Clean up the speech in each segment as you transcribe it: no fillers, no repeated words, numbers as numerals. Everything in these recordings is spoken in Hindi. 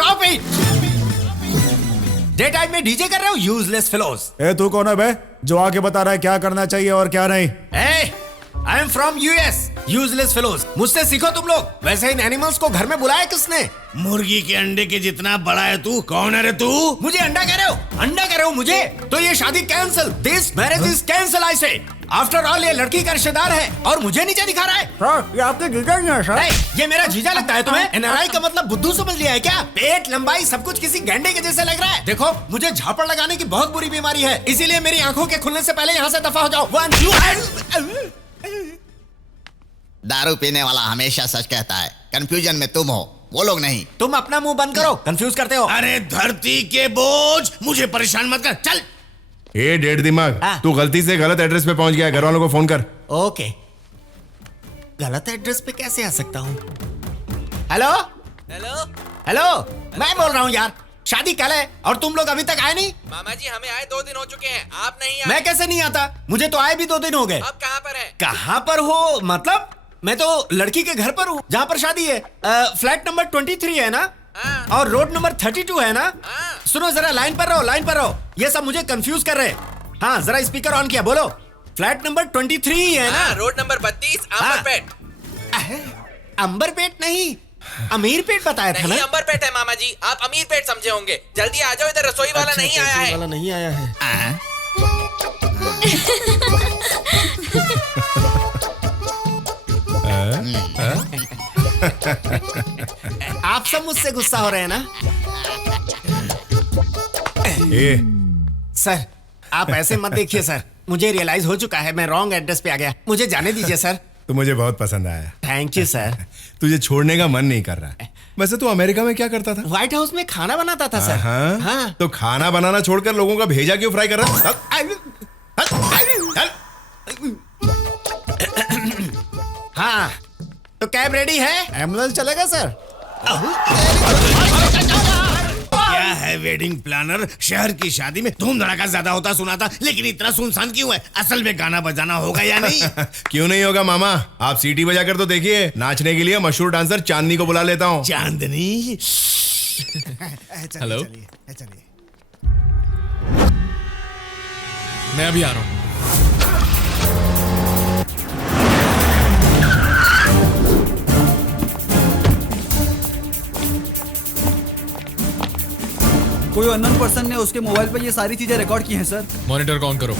Stop it. डे टाइम में डीजे कर रहे हो यूजलेस फेलोज। ए तू कौन है बे जो आके बता रहा है क्या करना चाहिए और क्या नहीं? I am from US. Useless fellows, मुझसे सीखो तुम लोग। वैसे इन एनिमल्स को घर में बुलाया किसने? मुर्गी के अंडे के जितना बड़ा है तू। कौन है रे तू? मुझे अंडा कह रहे हो? अंडा कह रहे हो मुझे? तो ये शादी cancel. This marriage is cancel I say. After all ये लड़की का रिश्तेदार है और मुझे नीचे दिखा रहा है। सर ये आपके जीजा नहीं है सर। ये मेरा जीजा लगता है तुम्हें? एनआरआई का मतलब बुद्धू समझ लिया है क्या? पेट, लंबाई सब कुछ किसी गैंडे के जैसे लग रहा है। देखो मुझे झापड़ लगाने की बहुत बुरी बीमारी है, इसीलिए मेरी आंखों के खुलने से पहले यहाँ से दफा हो जाओ। दारू पीने वाला हमेशा सच कहता है। कंफ्यूजन में तुम हो, वो लोग नहीं। तुम अपना मुंह बंद करो, कंफ्यूज करते हो। अरे धरती के बोझ, मुझे परेशान मत कर। चल। ए डेढ़ दिमाग, तू गलती से गलत एड्रेस पे पहुंच गया है। घर वालों को फोन कर। ओके, गलत एड्रेस पे कैसे आ सकता हूँ? हेलो हेलो हेलो, मैं बोल रहा हूँ यार। शादी कल है और तुम लोग अभी तक आए नहीं? मामा जी हमें आए 2 दिन हो चुके हैं, आप नहीं आए। मैं कैसे नहीं आता? मुझे तो आए भी 2 दिन हो गए। अब कहाँ पर है? कहाँ पर हो मतलब? मैं तो लड़की के घर पर हूँ जहाँ पर शादी है। फ्लैट नंबर 23 है ना? हाँ। और रोड नंबर 32 है ना? हाँ। सुनो जरा, लाइन पर रहो, लाइन पर रहो। ये सब मुझे कंफ्यूज कर रहे हैं। हाँ जरा स्पीकर ऑन किया, बोलो। फ्लैट नंबर 23 है ना? हाँ, रोड नंबर 32 अंबरपेट। अंबरपेट नहीं, अमीरपेट बताया था ना? नहीं अंबरपेट है मामा जी, आप अमीरपेट समझे होंगे। जल्दी आ जाओ, इधर रसोई वाला नहीं आया है। वाला नहीं आया है। आप सब मुझसे गुस्सा हो रहे हैं ना? ए सर आप ऐसे मत देखिए सर, मुझे रियलाइज हो चुका है मैं रॉन्ग एड्रेस पे आ गया। मुझे जाने दीजिए सर। तो मुझे बहुत पसंद आया। Thank you sir. तुझे छोड़ने का मन नहीं कर रहा है। वैसे तू अमेरिका में क्या करता था? व्हाइट हाउस में खाना बनाता था सर। हाँ। तो खाना बनाना छोड़कर लोगों का भेजा क्यों फ्राई कर रहा है? हाँ तो कैब रेडी है? एम्बुलेंस चलेगा सर? क्या है वेडिंग प्लानर? शहर की शादी में धूम धड़ाका ज्यादा होता सुना था, लेकिन इतना सुनसान क्यों है? असल में गाना बजाना होगा या नहीं? क्यों नहीं होगा मामा, आप सीटी बजाकर तो देखिए। नाचने के लिए मशहूर डांसर चांदनी को बुला लेता हूँ। चांदनी? हेलो, मैं अभी आ रहा हूँ। कोई अननोन पर्सन ने उसके मोबाइल पर ये सारी चीजें रिकॉर्ड की हैं सर। मॉनिटर को ऑन करो।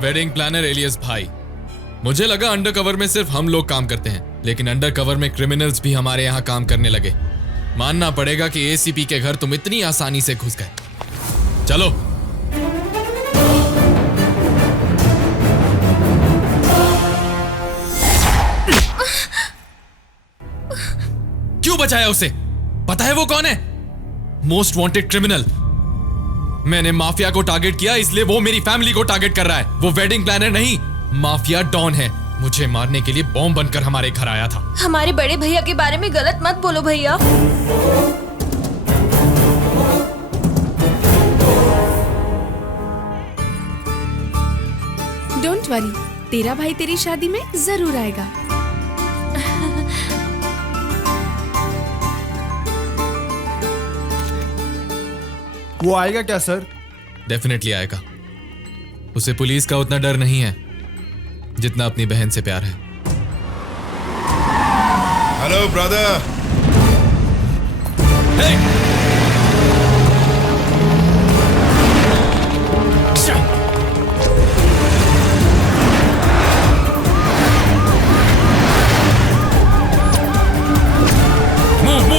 वेडिंग प्लानर एलियस भाई, मुझे लगा अंडर कवर में सिर्फ हम लोग काम करते हैं, लेकिन अंडर कवर में क्रिमिनल्स भी हमारे यहाँ काम करने लगे। मानना पड़ेगा कि एसीपी के घर तुम इतनी आसानी से घुस गए। चलो क्यों बचाया उसे? पता है वो कौन है? Most wanted criminal. मैंने माफिया को टारगेट किया, इसलिए वो मेरी फैमिली को टारगेट कर रहा है। वो वेडिंग प्लानर नहीं, माफिया डॉन है। मुझे मारने के लिए बॉम्ब बनकर हमारे घर आया था। हमारे बड़े भैया के बारे में गलत मत बोलो भैया। डोंट वरी, तेरा भाई तेरी शादी में जरूर आएगा। वो आएगा क्या सर? डेफिनेटली आएगा। उसे पुलिस का उतना डर नहीं है जितना अपनी बहन से प्यार है। Hello brother.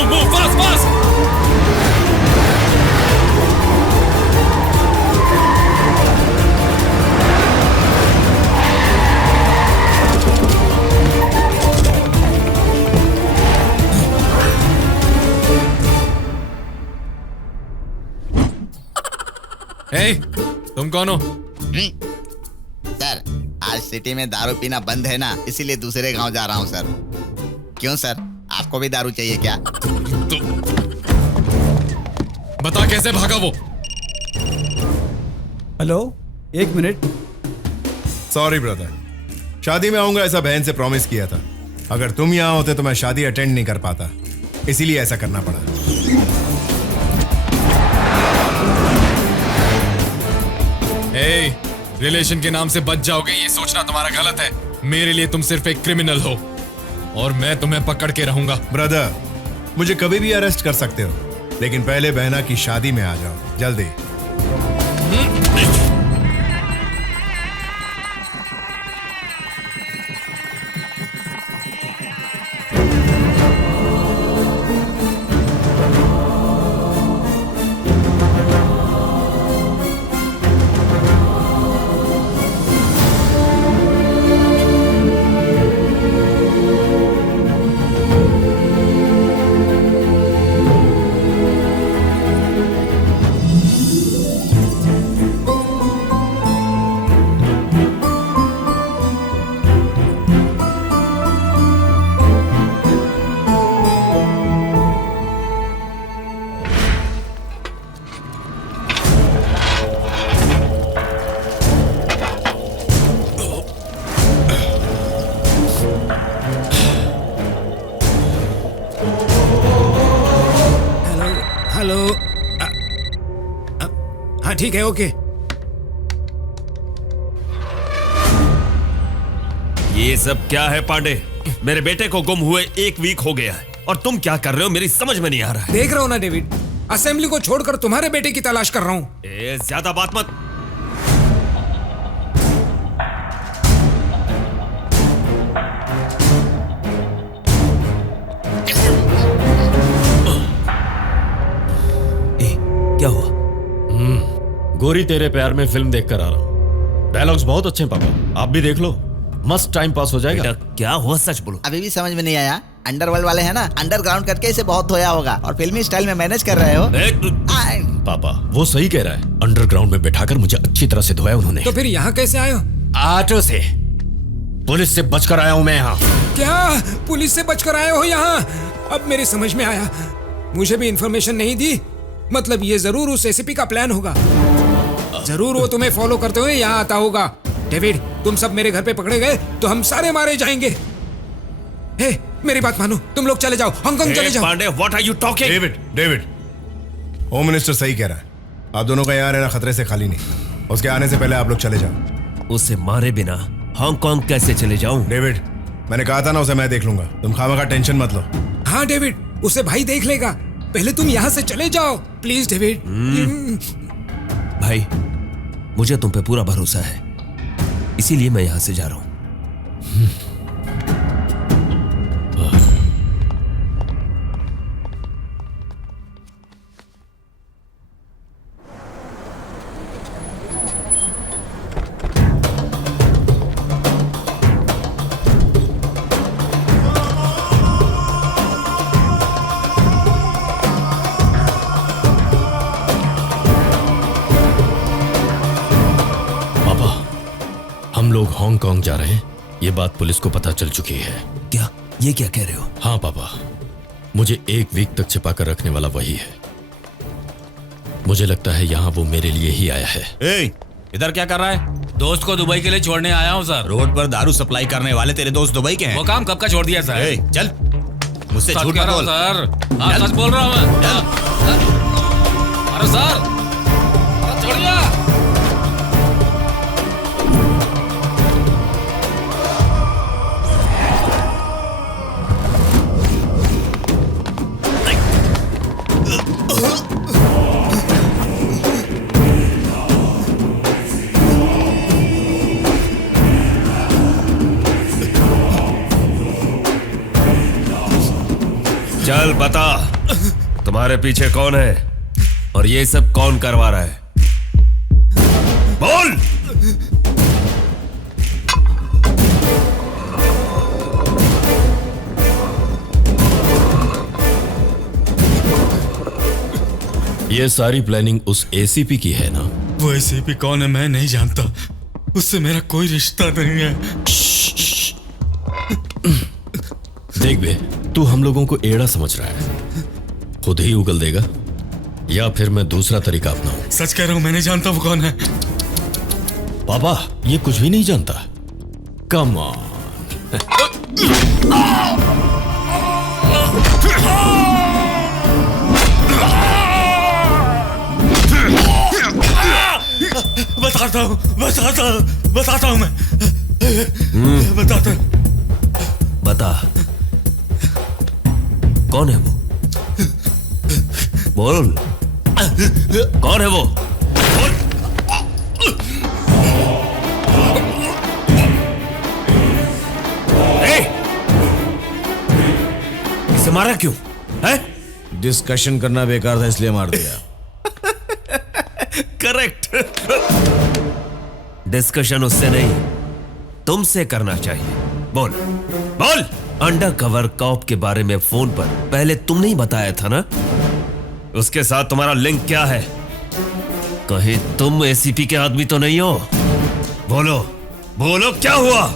Move fast fast. ए, तुम कौन हो? सर, आज सिटी में दारू पीना बंद है ना, इसीलिए दूसरे गांव जा रहा हूँ सर। क्यों सर, आपको भी दारू चाहिए क्या? बता कैसे भागा वो? Hello, 1 minute. सॉरी ब्रदर, शादी में आऊंगा ऐसा बहन से प्रॉमिस किया था। अगर तुम यहाँ होते तो मैं शादी अटेंड नहीं कर पाता, इसीलिए ऐसा करना पड़ा। ए, रिलेशन के नाम से बच जाओगे ये सोचना तुम्हारा गलत है। मेरे लिए तुम सिर्फ एक क्रिमिनल हो और मैं तुम्हें पकड़ के रहूंगा। ब्रदर, मुझे कभी भी अरेस्ट कर सकते हो, लेकिन पहले बहना की शादी में आ जाओ जल्दी। हेलो। हाँ ठीक है, ओके। ये सब क्या है पांडे? मेरे बेटे को गुम हुए 1 वीक हो गया है और तुम क्या कर रहे हो मेरी समझ में नहीं आ रहा है। देख रहा हूँ ना डेविड, असेंबली को छोड़कर तुम्हारे बेटे की तलाश कर रहा हूँ। ज्यादा बात मत। क्या हुआ? गोरी तेरे प्यार में फिल्म देखकर आ रहा हूँ। डायलॉग्स बहुत अच्छे हैं पापा, आप भी देख लो, मस्त टाइम पास हो जाएगा। क्या हुआ सच बोलो। अभी भी समझ में नहीं आया? अंडरवर्ल्ड वाले हैं ना, अंडरग्राउंड करके इसे बहुत धोया होगा और फिल्मी स्टाइल में मैनेज कर रहे हो। पापा वो सही कह रहा है, अंडरग्राउंड में बैठाकर मुझे अच्छी तरह से धोया उन्होंने। तो फिर यहाँ कैसे आए हो? ऑटो से, पुलिस से बचकर आया हूँ मैं यहाँ। क्या पुलिस से बचकर आए हो यहाँ? अब मेरी समझ में आया, मुझे भी इंफॉर्मेशन नहीं दी। मतलब ये जरूर उस एसीपी का प्लान होगा, जरूर वो तुम्हें फॉलो करते हुए यहाँ आता होगा। डेविड, तुम सब मेरे घर पे पकड़े गए तो हम सारे मारे जाएंगे। हे, मेरी बात मानो, तुम लोग चले जाओ, हांगकांग चले जाओ। Pandey, what are you talking? David, home minister सही कह रहा है। आप दोनों का यहाँ रहना खतरे से खाली नहीं। उसके आने से पहले आप लोग चले जाओ। उसे मारे बिना हांगकांग कैसे चले जाऊं? डेविड, मैंने कहा था ना उसे मैं देख लूंगा, तुम खामखा टेंशन मत लो। हाँ डेविड, उसे भाई देख लेगा, पहले तुम यहाँ से चले जाओ प्लीज डेविड। भाई, मुझे तुम पे पूरा भरोसा है, इसीलिए मैं यहाँ से जा रहा हूँ। हम लोग हांगकांग जा रहे हैं, ये बात पुलिस को पता चल चुकी है। क्या? ये क्या कह रहे हो? हाँ पापा, मुझे 1 वीक तक छिपा कर रखने वाला वही है। मुझे लगता है यहाँ वो मेरे लिए ही आया है। इधर क्या कर रहा है? दोस्त को दुबई के लिए छोड़ने आया हूँ सर। रोड पर दारू सप्लाई करने वाले तेरे दोस्त दुबई के हैं? वो काम कब का छोड़ दिया सर? चल, मुझसे सच झूठ कह मत रहा हूँ बोल। सर। हाँ, सच बोल रहा हूँ मैं। अरे सर, छोड़िए। चल बता, तुम्हारे पीछे कौन है और ये सब कौन करवा रहा है? बोल। ये सारी प्लानिंग उस एसीपी की है ना? वो एसीपी कौन है मैं नहीं जानता, उससे मेरा कोई रिश्ता नहीं है। देख बे, तू हम लोगों को एड़ा समझ रहा है, खुद ही उगल देगा या फिर मैं दूसरा तरीका अपनाऊं? सच कह रहा हूं, मैं नहीं जानता वो कौन है। पापा ये कुछ भी नहीं जानता। Come on. बताता हूं मैं। बताता हूं। बता, कौन है वो? बोल, कौन है वो? बोल। इसे मारा क्यों है? डिस्कशन करना बेकार था इसलिए मार दिया। करेक्ट। डिस्कशन उससे नहीं, तुमसे करना चाहिए। बोल बोल। अंडर कवर कॉप के बारे में फोन पर पहले तुमने ही बताया था ना? उसके साथ तुम्हारा लिंक क्या है? कहीं तुम एसीपी के आदमी तो नहीं हो? बोलो बोलो, क्या हुआ?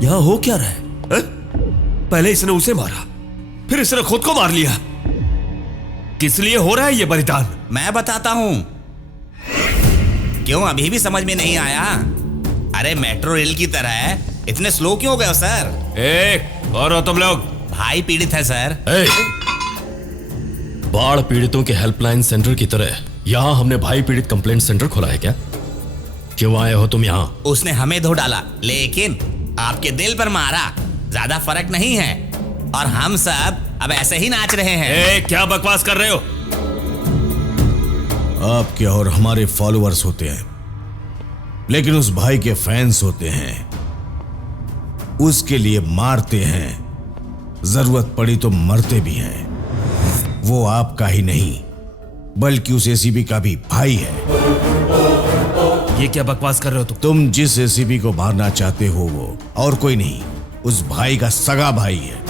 यहां हो क्या रहा है? पहले इसने उसे मारा, फिर इसने खुद को मार लिया। किस लिए हो रहा है ये बलिदान? मैं बताता हूं। क्यों अभी भी समझ में नहीं आया? अरे मेट्रो रेल की तरह है, इतने स्लो क्यों हो गए सर? कौन हो तुम लोग? भाई पीड़ित है सर। बाढ़ पीड़ितों के हेल्पलाइन सेंटर की तरह यहां हमने भाई पीड़ित कंप्लेंट सेंटर खोला है क्या? क्यों आए हो तुम यहां? उसने हमें धो डाला, लेकिन आपके दिल पर मारा। ज्यादा फर्क नहीं है, और हम सब अब ऐसे ही नाच रहे हैं। क्या बकवास कर रहे हो? आपके और हमारे फॉलोअर्स होते हैं, लेकिन उस भाई के फैंस होते हैं, उसके लिए मारते हैं, जरूरत पड़ी तो मरते भी हैं। वो आपका ही नहीं बल्कि उस एसीपी का भी भाई है। ये क्या बकवास कर रहे हो तुम जिस एसीपी को मारना चाहते हो वो और कोई नहीं, उस भाई का सगा भाई है।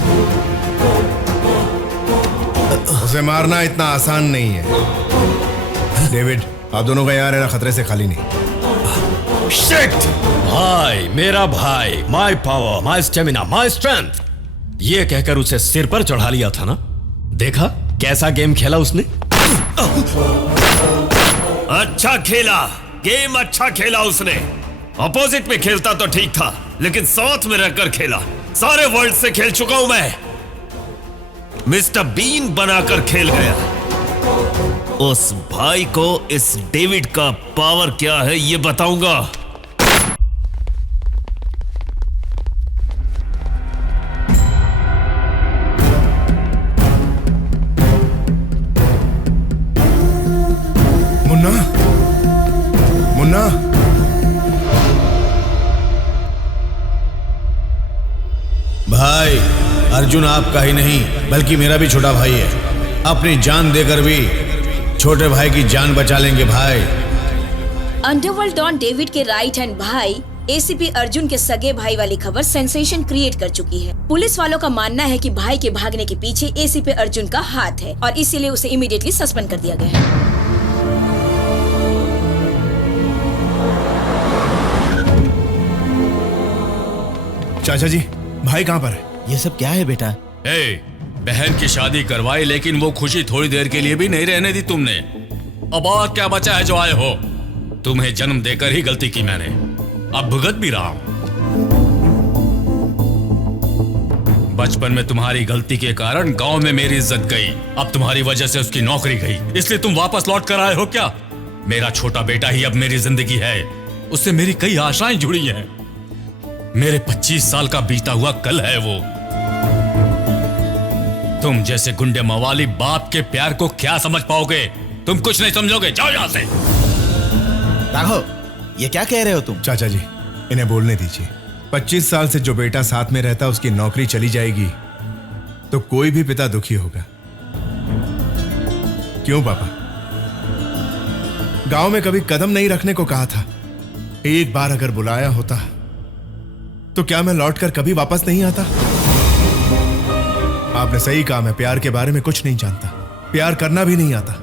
उसे मारना इतना आसान नहीं है। डेविड, आप दोनों का यहाँ रहना खतरे से खाली नहीं। शिट! भाई, मेरा भाई, my power, my stamina, my strength, ये कहकर उसे सिर पर चढ़ा लिया था ना? देखा कैसा गेम खेला उसने? अच्छा खेला, गेम अच्छा खेला उसने। अपोजिट में खेलता तो ठीक था, लेकिन साथ में रहकर खेला। सारे वर्ल्ड से खेल चुका हूं मैं, मिस्टर बीन बनाकर खेल गया। उस भाई को इस डेविड का पावर क्या है ये बताऊंगा। मुन्ना, मुन्ना, भाई अर्जुन आपका ही नहीं बल्कि मेरा भी छोटा भाई है। अपनी जान देकर भी छोटे भाई की जान बचा लेंगे भाई। अंडरवर्ल्ड डॉन डेविड के राइट हैंड भाई एसीपी अर्जुन के सगे भाई वाली खबर सेंसेशन क्रिएट कर चुकी है। पुलिस वालों का मानना है कि भाई के भागने के पीछे एसीपी अर्जुन का हाथ है और इसीलिए उसे इमीडिएटली सस्पेंड कर दिया गया है। चाचा जी, भाई कहाँ पर है? ये सब क्या है बेटा? बहन की शादी करवाई, लेकिन वो खुशी थोड़ी देर के लिए भी नहीं रहने दी तुमने। अब और क्या बचा है जो आए हो? तुम्हें जन्म देकर ही गलती की मैंने, अब भुगत भी रहा हूं। बचपन में तुम्हारी गलती के कारण गांव में मेरी इज्जत गई, अब तुम्हारी वजह से उसकी नौकरी गई, इसलिए तुम वापस लौट कर आए हो क्या? मेरा छोटा बेटा ही अब मेरी जिंदगी है, उससे मेरी कई आशाएं जुड़ी हैं। मेरे 25 साल का बीता हुआ कल है वो। तुम जैसे गुंडे मवाली बाप के प्यार को क्या समझ पाओगे? तुम कुछ नहीं समझोगे, जाओ यहां से। राघव, ये क्या कह रहे हो तुम? चाचा जी, इन्हें बोलने दीजिए। 25 साल से जो बेटा साथ में रहता उसकी नौकरी चली जाएगी तो कोई भी पिता दुखी होगा। क्यों पापा? गांव में कभी कदम नहीं रखने को कहा था, एक बार अगर बुलाया होता तो क्या मैं लौटकर कभी वापस नहीं आता? आपने सही कहा, मैं प्यार के बारे में कुछ नहीं जानता, प्यार करना भी नहीं आता,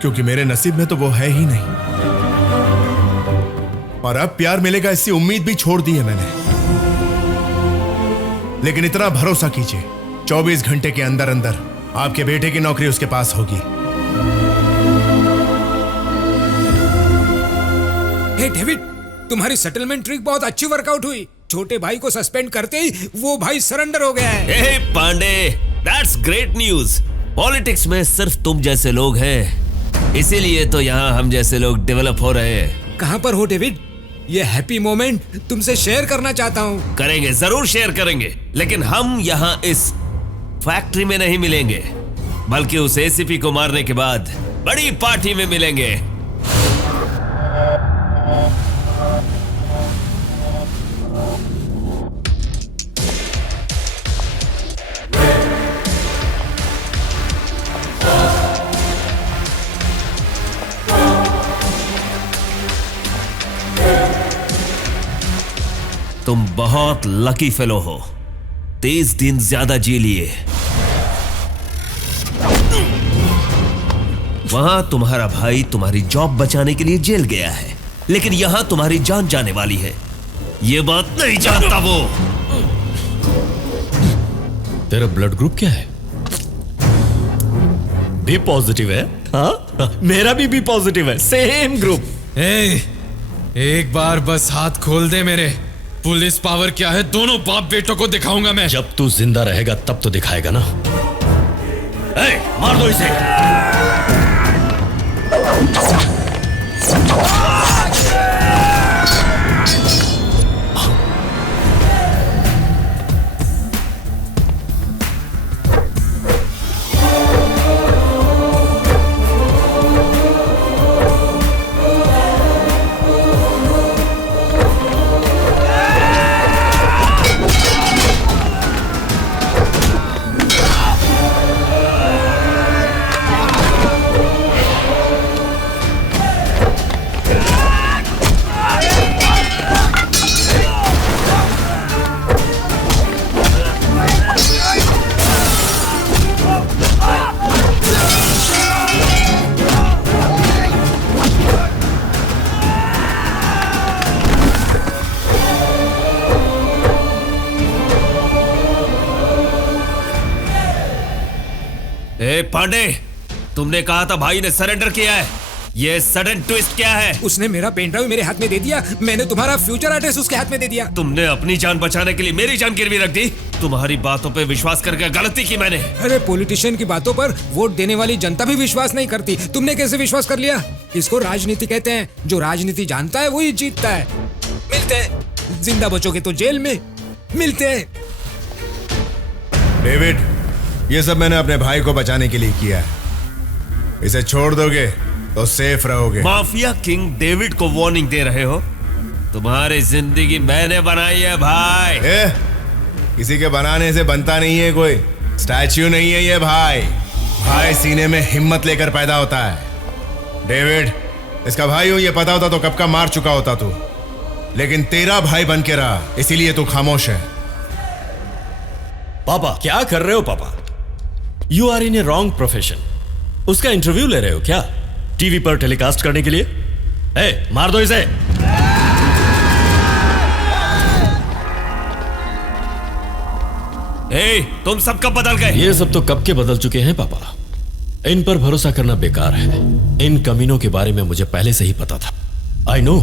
क्योंकि मेरे नसीब में तो वो है ही नहीं। और अब प्यार मिलेगा इसकी उम्मीद भी छोड़ दी है मैंने। लेकिन इतना भरोसा कीजिए, 24 घंटे के अंदर अंदर आपके बेटे की नौकरी उसके पास होगी। हे डेविड, तुम्हारी सेटलमेंट ट्रिक बहुत अच्छी वर्कआउट हुई। छोटे भाई को सस्पेंड करते ही वो भाई सरेंडर हो गया है। Hey Pandey, that's great news. Politics में सिर्फ तुम जैसे लोग हैं, इसीलिए तो यहाँ हम जैसे लोग डेवलप हो रहे हैं। कहाँ पर हो डेविड? ये हैप्पी मोमेंट तुमसे शेयर करना चाहता हूँ। करेंगे, जरूर शेयर करेंगे, लेकिन हम यहाँ इस फैक्ट्री में नहीं मिलेंगे, बल्कि उस एसीपी को मारने के बाद बड़ी पार्टी में मिलेंगे। तुम बहुत लकी फेलो हो, 30 दिन ज्यादा जी लिए। वहां तुम्हारा भाई तुम्हारी जॉब बचाने के लिए जेल गया है, लेकिन यहां तुम्हारी जान जाने वाली है। ये बात नहीं जानता वो। तेरा ब्लड ग्रुप क्या है? बी पॉजिटिव है। हाँ, मेरा भी बी पॉजिटिव है, सेम ग्रुप। एक बार बस हाथ खोल दे मेरे। पुलिस पावर क्या है दोनों बाप बेटों को दिखाऊंगा मैं। जब तू जिंदा रहेगा तब तो दिखाएगा ना। मार दो इसे। पांडे, तुमने कहा था भाई ने सरेंडर किया है। ये सडन ट्विस्ट क्या है? उसने मेरा पेन ड्राइव मेरे हाथ में दे दिया, मैंने तुम्हारा फ्यूचर एड्रेस उसके हाथ में दे दिया। तुमने अपनी जान बचाने के लिए मेरी जान गिरवी रख दी। तुम्हारी बातों पे विश्वास करके गलती की मैंने। अरे पॉलिटिशियन की बातों पर वोट देने वाली जनता भी विश्वास नहीं करती, तुमने कैसे विश्वास कर लिया? इसको राजनीति कहते हैं। जो राजनीति जानता है वही जीतता है। मिलते हैं, जिंदा बचोगे तो जेल में मिलते हैं। डेविड, ये सब मैंने अपने भाई को बचाने के लिए किया है। इसे छोड़ दोगे तो सेफ रहोगे। माफिया किंग डेविड को वार्निंग दे रहे हो? तुम्हारी जिंदगी मैंने बनाई है भाई। किसी के बनाने से बनता नहीं है कोई, स्टैच्यू नहीं है ये भाई। भाई सीने में हिम्मत लेकर पैदा होता है। डेविड, इसका भाई हूं ये पता होता तो कब का मार चुका होता तू, लेकिन तेरा भाई बन के रहा, इसीलिए तू खामोश है। पापा, क्या कर रहे हो पापा? You are in a wrong profession. उसका इंटरव्यू ले रहे हो क्या टीवी पर टेलीकास्ट करने के लिए? मार दो इसे। तुम सब कब बदल गए? ये सब तो कब के बदल चुके हैं पापा। इन पर भरोसा करना बेकार है। इन कमीनों के बारे में मुझे पहले से ही पता था। आई नो,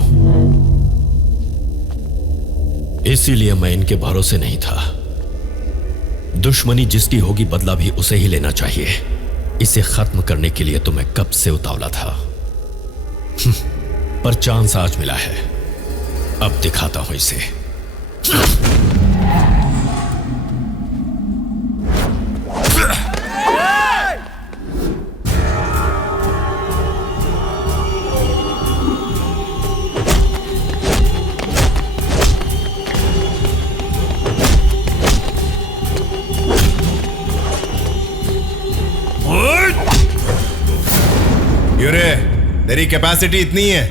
इसीलिए मैं इनके भरोसे नहीं था। दुश्मनी जिसकी होगी बदला भी उसे ही लेना चाहिए। इसे खत्म करने के लिए तो मैं कब से उतावला था, पर चांस आज मिला है। अब दिखाता हूं इसे। तेरी कैपेसिटी इतनी है,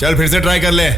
चल फिर से ट्राई कर ले।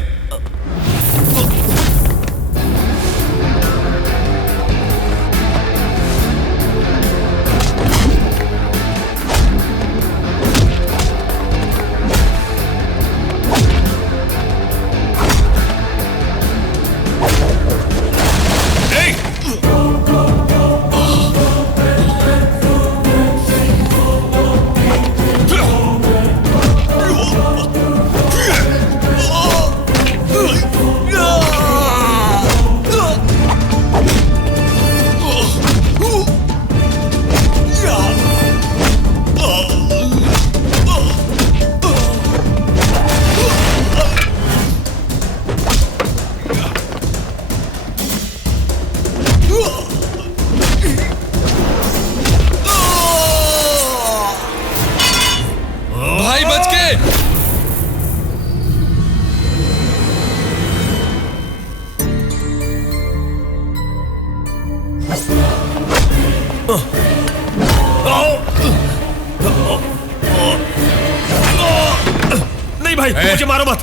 नहीं भाई, मुझे मारो मत।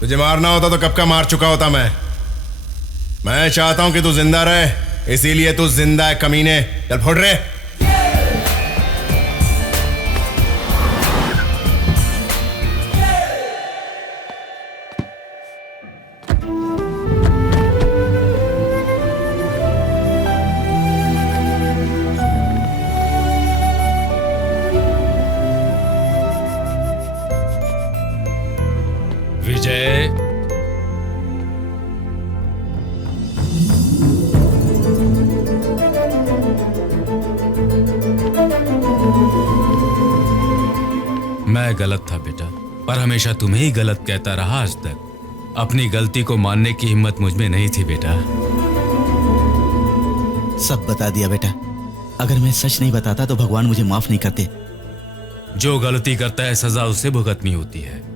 तुझे मारना होता तो कब का मार चुका होता मैं चाहता हूं कि तू जिंदा रहे, इसीलिए तू जिंदा है कमीने। चल फोड़ रे। विजय, मैं गलत था बेटा, पर हमेशा तुम्हें ही गलत कहता रहा आज तक। अपनी गलती को मानने की हिम्मत मुझ में नहीं थी बेटा। सब बता दिया बेटा। अगर मैं सच नहीं बताता तो भगवान मुझे माफ नहीं करते। जो गलती करता है सजा उससे भुगतनी होती है।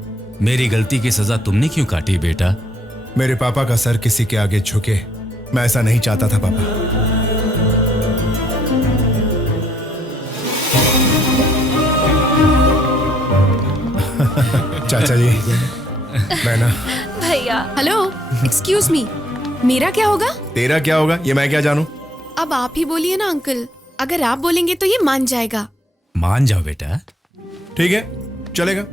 मेरी गलती की सजा तुमने क्यों काटी बेटा? मेरे पापा का सर किसी के आगे झुके, मैं ऐसा नहीं चाहता था पापा। चाचा जी, बहना। भैया। हेलो, एक्सक्यूज मी, मेरा क्या होगा? तेरा क्या होगा ये मैं क्या जानूं? अब आप ही बोलिए ना अंकल। अगर आप बोलेंगे तो ये मान जाएगा। मान जाओ बेटा। ठीक है, चलेगा।